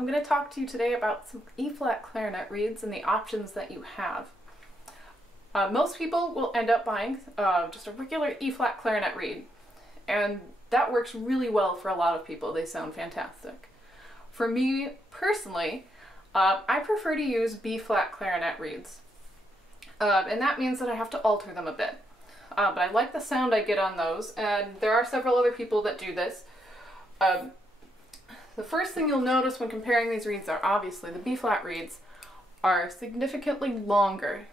I'm going to talk to you today about some E-flat clarinet reeds and the options that you have. Most people will end up buying just a regular E-flat clarinet reed, and that works really well for a lot of people. They sound fantastic. For me personally, I prefer to use B-flat clarinet reeds, and that means that I have to alter them a bit. But I like the sound I get on those, and there are several other people that do this. The first thing you'll notice when comparing these reeds are obviously the B-flat reeds are significantly longer.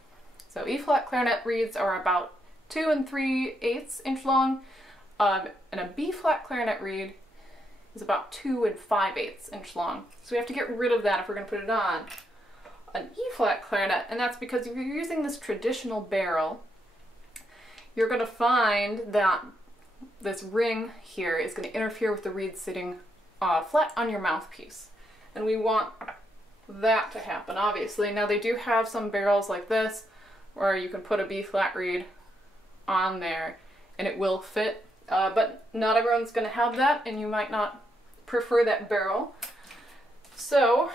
So E-flat clarinet reeds are about 2 3/8 inch long, and a B-flat clarinet reed is about 2 5/8 inch long. So we have to get rid of that if we're going to put it on an E-flat clarinet, and that's because if you're using this traditional barrel, you're going to find that this ring here is going to interfere with the reed sitting flat on your mouthpiece, and we want that to happen, obviously. Now they do have some barrels like this where you can put a B-flat reed on there and it will fit, but not everyone's going to have that, and you might not prefer that barrel. So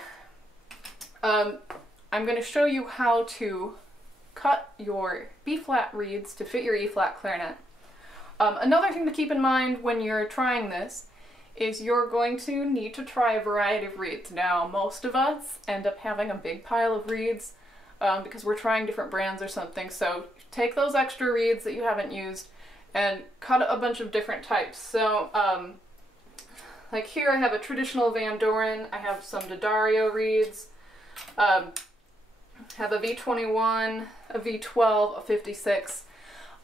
I'm going to show you how to cut your B-flat reeds to fit your E-flat clarinet. Another thing to keep in mind when you're trying this is you're going to need to try a variety of reeds. Now, most of us end up having a big pile of reeds because we're trying different brands or something. So take those extra reeds that you haven't used and cut a bunch of different types. So like here I have a traditional Vandoren, I have some D'Addario reeds, have a V21, a V12, a 56.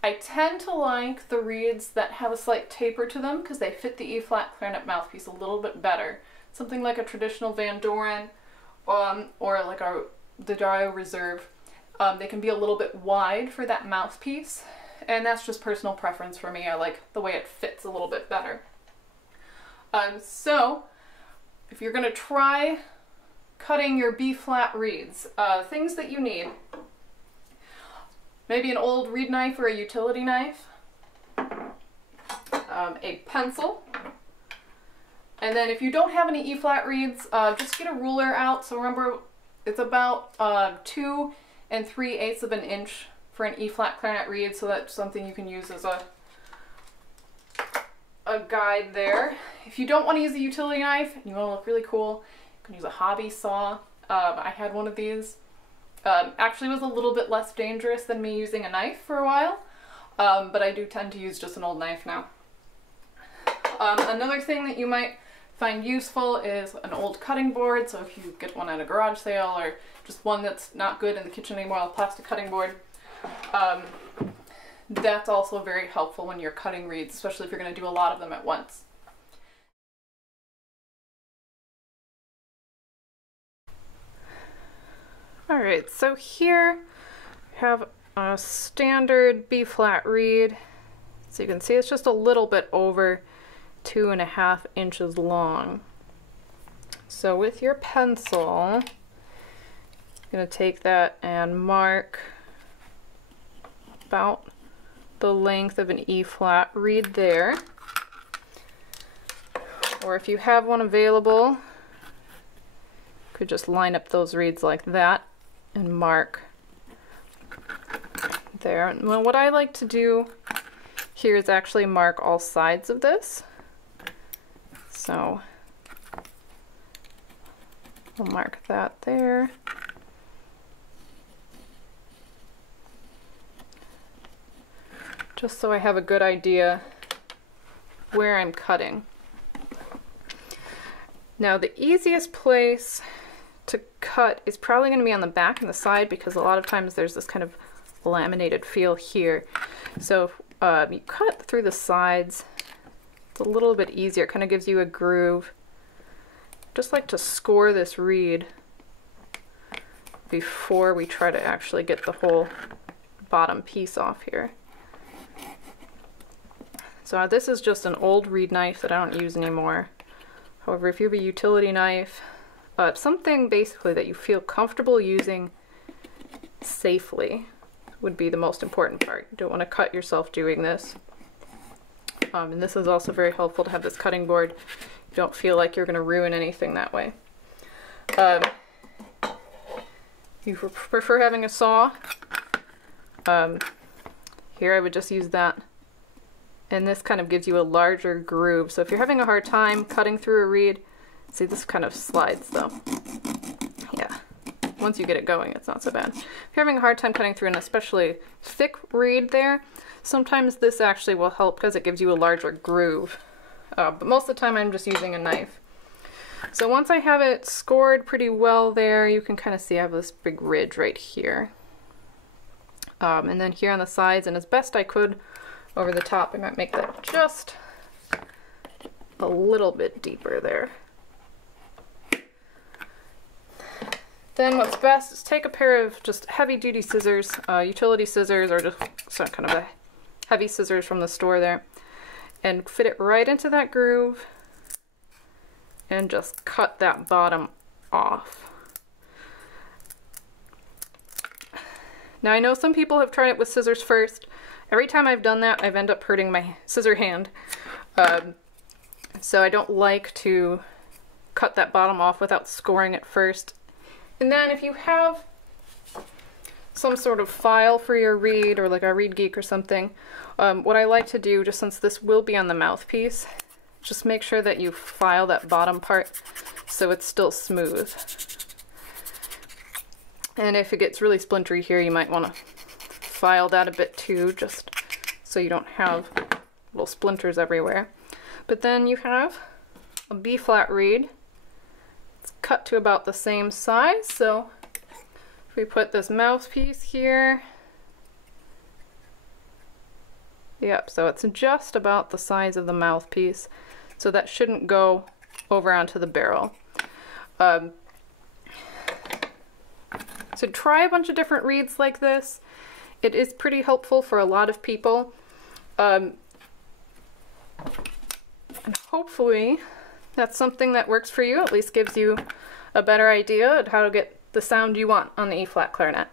I tend to like the reeds that have a slight taper to them because they fit the E-flat clarinet mouthpiece a little bit better. Something like a traditional Vandoren or like a D'Addario Reserve. They can be a little bit wide for that mouthpiece, and that's just personal preference for me. I like the way it fits a little bit better. So if you're going to try cutting your B-flat reeds, things that you need: maybe an old reed knife or a utility knife, a pencil, and then if you don't have any E-flat reeds, just get a ruler out. So remember, it's about 2 3/8 of an inch for an E-flat clarinet reed, so that's something you can use as a guide there. If you don't want to use a utility knife and you want to look really cool, you can use a hobby saw. I had one of these. Actually was a little bit less dangerous than me using a knife for a while, but I do tend to use just an old knife now. Another thing that you might find useful is an old cutting board. So if you get one at a garage sale or just one that's not good in the kitchen anymore, a plastic cutting board, that's also very helpful when you're cutting reeds, especially if you're going to do a lot of them at once. Alright, so here we have a standard B-flat reed. So you can see it's just a little bit over 2.5 inches long. So with your pencil, you're going to take that and mark about the length of an E-flat reed there. Or if you have one available, you could just line up those reeds like that and mark there. Well, what I like to do here is actually mark all sides of this. So we'll mark that there. Just so I have a good idea where I'm cutting. Now the easiest place to cut is probably going to be on the back and the side, because a lot of times there's this kind of laminated feel here. So if you cut through the sides, it's a little bit easier. It kind of gives you a groove. Just like to score this reed before we try to actually get the whole bottom piece off here. So this is just an old reed knife that I don't use anymore. However, if you have a utility knife, something basically that you feel comfortable using safely would be the most important part. You don't want to cut yourself doing this. And this is also very helpful to have this cutting board. You don't feel like you're going to ruin anything that way. You prefer having a saw, here I would just use that. And this kind of gives you a larger groove. So if you're having a hard time cutting through a reed, see, this kind of slides though. Yeah, once you get it going, it's not so bad. If you're having a hard time cutting through an especially thick reed there, sometimes this actually will help because it gives you a larger groove. But most of the time I'm just using a knife. So once I have it scored pretty well there, you can kind of see I have this big ridge right here. And then here on the sides, and as best I could over the top, I might make that just a little bit deeper there. Then what's best is take a pair of just heavy duty scissors, utility scissors, or just some kind of a heavy scissors from the store there, and fit it right into that groove and just cut that bottom off. Now I know some people have tried it with scissors first. Every time I've done that, I've ended up hurting my scissor hand. So I don't like to cut that bottom off without scoring it first. And then if you have some sort of file for your reed, or like a Reed Geek or something, what I like to do, just since this will be on the mouthpiece, just make sure that you file that bottom part so it's still smooth. And if it gets really splintery here, you might want to file that a bit too, just so you don't have little splinters everywhere. But then you have a B-flat reed. It's cut to about the same size, so if we put this mouthpiece here, yep, so it's just about the size of the mouthpiece, so that shouldn't go over onto the barrel. So try a bunch of different reeds like this. It is pretty helpful for a lot of people. And hopefully that's something that works for you, at least gives you a better idea of how to get the sound you want on the E-flat clarinet.